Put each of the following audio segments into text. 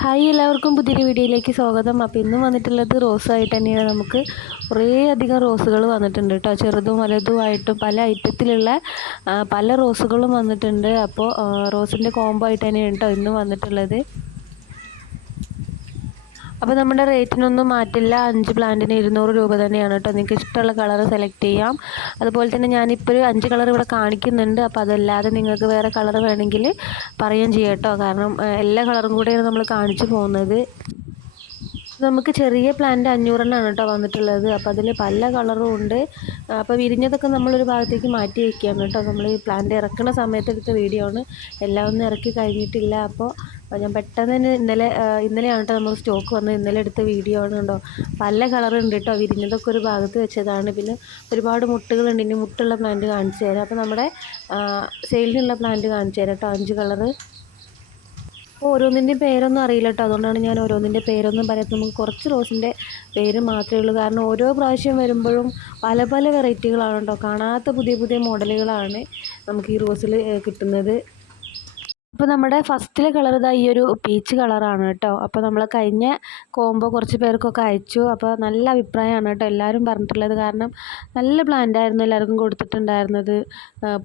Hi എല്ലാവർക്കും പുതിയൊരു വീഡിയോയിലേക്ക് സ്വാഗതം. അപ്പോൾ ഇന്ന് വന്നിട്ടുള്ളത് റോസായിട്ട് തന്നെയാണ്. നമുക്ക് കുറേ അധികം റോസുകൾ വന്നിട്ടുണ്ട് കേട്ടോ. ചെറുതും വലുതുമായിട്ടും പല ഐറ്റത്തിലുള്ള പല റോസുകളും വന്നിട്ടുണ്ട്. അപ്പോൾ റോസിന്റെ കോംബോ ആയിട്ട് തന്നെയാണ് കേട്ടോ ഇന്ന് വന്നിട്ടുള്ളത്. അപ്പോൾ നമ്മുടെ റേറ്റിനൊന്നും മാറ്റില്ല. അഞ്ച് പ്ലാന്റിന് ഇരുന്നൂറ് രൂപ തന്നെയാണ് കേട്ടോ. നിങ്ങൾക്ക് ഇഷ്ടമുള്ള കളർ സെലക്ട് ചെയ്യാം. അതുപോലെ തന്നെ ഞാനിപ്പോൾ ഒരു അഞ്ച് കളർ ഇവിടെ കാണിക്കുന്നുണ്ട്. അപ്പോൾ അതല്ലാതെ നിങ്ങൾക്ക് വേറെ കളർ വേണമെങ്കിൽ പറയുകയും ചെയ്യാം കേട്ടോ. കാരണം എല്ലാ കളറും കൂടെയാണ് നമ്മൾ കാണിച്ചു പോകുന്നത്. നമുക്ക് ചെറിയ പ്ലാന്റ് അഞ്ഞൂറെണ്ണമാണ് കേട്ടോ വന്നിട്ടുള്ളത്. അപ്പോൾ അതിൽ പല കളറും ഉണ്ട്. അപ്പോൾ വിരിഞ്ഞതൊക്കെ നമ്മളൊരു ഭാഗത്തേക്ക് മാറ്റി വയ്ക്കുകയാണ് കേട്ടോ നമ്മൾ ഈ പ്ലാന്റ് ഇറക്കുന്ന സമയത്ത് എടുത്ത വീഡിയോ ആണ്. എല്ലാം ഒന്നും ഇറക്കി കഴിഞ്ഞിട്ടില്ല. അപ്പോൾ ഞാൻ പെട്ടെന്ന് തന്നെ ഇന്നലെ ഇന്നലെയാണ് കേട്ടോ നമ്മൾ സ്റ്റോക്ക് വന്നത്. ഇന്നലെ എടുത്ത വീഡിയോ ആണ് കേട്ടോ പല കളറുണ്ട് കേട്ടോ വിരിഞ്ഞതൊക്കെ ഒരു ഭാഗത്ത് വെച്ചതാണ്. പിന്നെ ഒരുപാട് മുട്ടുകളുണ്ട്. ഇനി മുട്ടുള്ള പ്ലാന്റ് കാണിച്ചു തരാം. അപ്പോൾ നമ്മുടെ സെയിലിനുള്ള പ്ലാന്റ് കാണിച്ചു തരാം കേട്ടോ അഞ്ച് കളറ് ഓരോന്നിന്റെയും പേരൊന്നും അറിയില്ല കേട്ടോ അതുകൊണ്ടാണ് ഞാൻ ഓരോന്നിന്റെ പേരൊന്നും പറയാത്തത് നമുക്ക് കുറച്ച് റോസിന്റെ പേര് മാത്രമേ ഉള്ളൂ. കാരണം ഓരോ പ്രാവശ്യം വരുമ്പോഴും പല പല വെറൈറ്റികളാണ് കേട്ടോ. കാണാത്ത പുതിയ പുതിയ മോഡലുകളാണ് നമുക്ക് ഈ റോസിൽ കിട്ടുന്നത്. അപ്പോൾ നമ്മുടെ ഫസ്റ്റിലെ കളർ ഇതാ ഈ ഒരു പീച്ച് കളറാണ് കേട്ടോ. അപ്പോൾ നമ്മൾ കഴിഞ്ഞ കോമ്പോ കുറച്ച് പേർക്കൊക്കെ അയച്ചു. അപ്പോൾ നല്ല അഭിപ്രായമാണ് കേട്ടോ എല്ലാവരും പറഞ്ഞിട്ടുള്ളത്. കാരണം നല്ല പ്ലാന്റ് ആയിരുന്നു എല്ലാവർക്കും കൊടുത്തിട്ടുണ്ടായിരുന്നത്.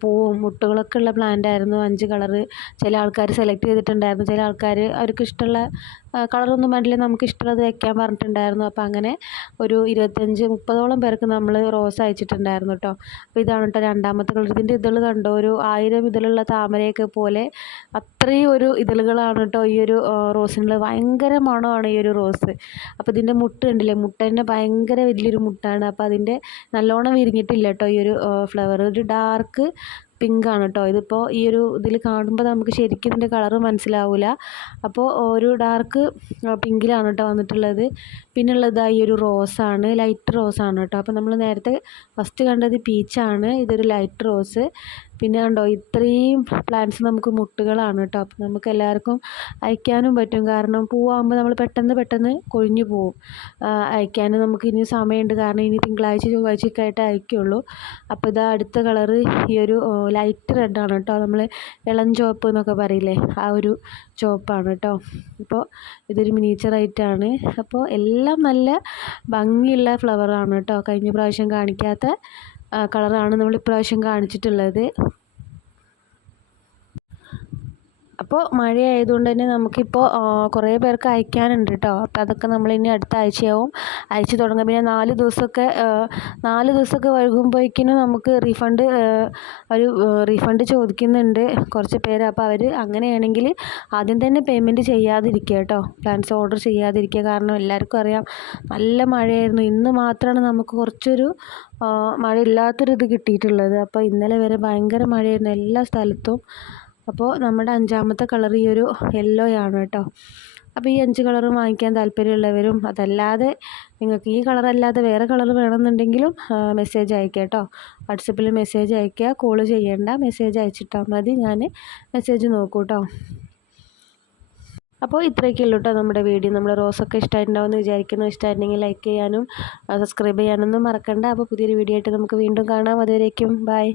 പൂവും മുട്ടുകളൊക്കെ ഉള്ള പ്ലാന്റ് ആയിരുന്നു അഞ്ച് കളറ് ചില ആൾക്കാർ സെലക്ട് ചെയ്തിട്ടുണ്ടായിരുന്നു. ചില ആൾക്കാർ അവർക്ക് ഇഷ്ടമുള്ള കളറൊന്നും വേണ്ടില്ല നമുക്ക് ഇഷ്ടമുള്ളത് വെക്കാൻ പറഞ്ഞിട്ടുണ്ടായിരുന്നു. അപ്പോൾ അങ്ങനെ ഒരു ഇരുപത്തഞ്ച് മുപ്പതോളം പേർക്ക് നമ്മൾ റോസ് അയച്ചിട്ടുണ്ടായിരുന്നു കേട്ടോ അപ്പോൾ ഇതാണ് കേട്ടോ രണ്ടാമത്തെ കളർ. ഇതിന്റെ ഇതൾ കണ്ടോ? ഒരു ആയിരം ഇതിലുള്ള താമരയൊക്കെ പോലെ അത്രയും ഒരു ഇതളുകളാണ് കേട്ടോ ഈ ഒരു റോസിനുള്ള ഭയങ്കര മണമാണ് ഈ ഒരു റോസ്. അപ്പോൾ ഇതിന്റെ മുട്ട ഉണ്ടല്ലേ മുട്ട തന്നെ ഭയങ്കര വലിയൊരു മുട്ടാണ്. അപ്പോൾ അതിന്റെ നല്ലോണം വിരിഞ്ഞിട്ടില്ല കേട്ടോ ഈ ഒരു ഫ്ലവർ. ഒരു ഡാർക്ക് പിങ്ക് ആണ് കേട്ടോ ഇതിപ്പോൾ ഈ ഒരു ഇതിൽ കാണുമ്പോൾ നമുക്ക് ശരിക്കും ഇതിന്റെ കളറ് മനസ്സിലാവില്ല അപ്പോൾ ഒരു ഡാർക്ക് പിങ്കിലാണ് കേട്ടോ വന്നിട്ടുള്ളത്. പിന്നെ ഉള്ളത് ഈ ഒരു റോസാണ് ലൈറ്റ് റോസാണ് കേട്ടോ അപ്പോൾ നമ്മൾ നേരത്തെ ഫസ്റ്റ് കണ്ടത് പീച്ചാണ് ഇതൊരു ലൈറ്റ് റോസ് പിന്നെ കണ്ടോ ഇത്രയും പ്ലാന്റ്സ് നമുക്ക് മുട്ടുകളാണ് കേട്ടോ. അപ്പോൾ നമുക്ക് എല്ലാവർക്കും അയക്കാനും പറ്റും. കാരണം പൂവാകുമ്പോൾ നമ്മൾ പെട്ടെന്ന് പെട്ടെന്ന് കൊഴിഞ്ഞു പോവും. അയക്കാനും നമുക്ക് ഇനി സമയമുണ്ട്. കാരണം ഇനി തിങ്കളാഴ്ച ചൊവ്വാഴ്ചയൊക്കെ ആയിട്ട് അയക്കുള്ളൂ. അപ്പോൾ ഇതാ അടുത്ത കളറ് ഈ ഒരു ലൈറ്റ് റെഡാണ് കേട്ടോ. നമ്മൾ ഇളം ചുവപ്പ് എന്നൊക്കെ പറയില്ലേ ആ ഒരു ചുവപ്പാണ് കേട്ടോ. അപ്പോൾ ഇതൊരു മിനിയേച്ചർ ആയിട്ടാണ് അപ്പോൾ എല്ലാം നല്ല ഭംഗിയുള്ള ഫ്ലവറാണ് കേട്ടോ. കഴിഞ്ഞ പ്രാവശ്യം കാണിക്കാത്ത കളറാണ് നമ്മൾ ഇപ്രാവശ്യം കാണിച്ചിട്ടുള്ളത്. അപ്പോൾ മഴയായതുകൊണ്ട് തന്നെ നമുക്കിപ്പോൾ കുറേ പേർക്ക് അയക്കാനുണ്ട് കേട്ടോ അപ്പോൾ അതൊക്കെ നമ്മൾ ഇനി അടുത്ത ആഴ്ചയാവും. അയച്ചു തുടങ്ങും. പിന്നെ നാല് ദിവസമൊക്കെ നാല് ദിവസമൊക്കെ വൈകുമ്പോഴേക്കിനും നമുക്ക് റീഫണ്ട് ഒരു റീഫണ്ട് ചോദിക്കുന്നുണ്ട് കുറച്ച് പേര്. അപ്പോൾ അവർ അങ്ങനെയാണെങ്കിൽ ആദ്യം തന്നെ പേയ്മെന്റ് ചെയ്യാതിരിക്കുക കേട്ടോ. പ്ലാൻസ് ഓർഡർ ചെയ്യാതിരിക്കുക. കാരണം എല്ലാവർക്കും അറിയാം നല്ല മഴയായിരുന്നു. ഇന്ന് മാത്രമാണ് നമുക്ക് കുറച്ചൊരു മഴ ഇല്ലാത്തൊരിത് കിട്ടിയിട്ടുള്ളത്. അപ്പോൾ ഇന്നലെ വരെ ഭയങ്കര മഴയായിരുന്നു എല്ലാ സ്ഥലത്തും. അപ്പോൾ നമ്മുടെ അഞ്ചാമത്തെ കളർ ഈ ഒരു യെല്ലോ ആണ് കേട്ടോ. അപ്പോൾ ഈ അഞ്ച് കളർ വാങ്ങിക്കാൻ താല്പര്യമുള്ളവരും അതല്ലാതെ നിങ്ങൾക്ക് ഈ കളറല്ലാതെ വേറെ കളർ വേണമെന്നുണ്ടെങ്കിലും മെസ്സേജ് അയക്കുക കേട്ടോ. വാട്സപ്പിൽ മെസ്സേജ് അയക്കുക കോൾ ചെയ്യേണ്ട മെസ്സേജ് അയച്ചിട്ടാൽ മതി. ഞാൻ മെസ്സേജ് നോക്കൂ കേട്ടോ. അപ്പോൾ ഇത്രയൊക്കെ ഉള്ളൂ കേട്ടോ നമ്മുടെ വീഡിയോ. നമ്മുടെ റോസൊക്കെ ഇഷ്ടമായിട്ടുണ്ടാവുമെന്ന് വിചാരിക്കുന്നു. ഇഷ്ടമായിട്ടുണ്ടെങ്കിൽ ലൈക്ക് ചെയ്യാനും സബ്സ്ക്രൈബ് ചെയ്യാനൊന്നും മറക്കണ്ട. അപ്പോൾ പുതിയൊരു വീഡിയോ ആയിട്ട് നമുക്ക് വീണ്ടും കാണാം. അതുവരേക്കും ബൈ